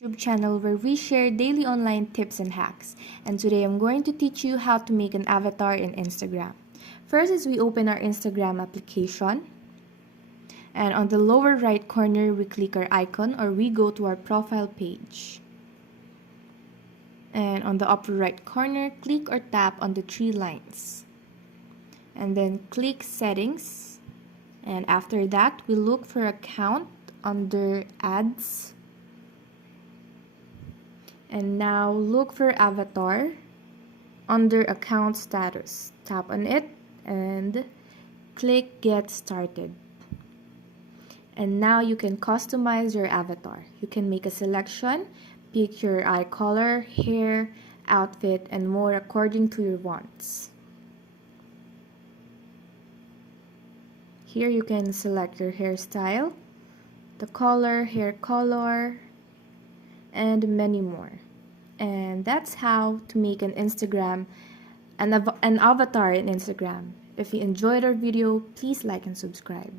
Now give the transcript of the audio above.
YouTube channel where we share daily online tips and hacks. And today I'm going to teach you how to make an avatar in Instagram. First is we open our Instagram application. And on the lower right corner, we click our icon or we go to our profile page. And on the upper right corner, click or tap on the three lines. And then click settings. And after that, we look for account under ads. And now look for avatar under account status. Tap on it and click get started. And now you can customize your avatar. You can make a selection, pick your eye color, hair, outfit, and more according to your wants. Here you can select your hairstyle, the color, hair color, and many more. And that's how to make an avatar in Instagram. If you enjoyed our video, please like and subscribe.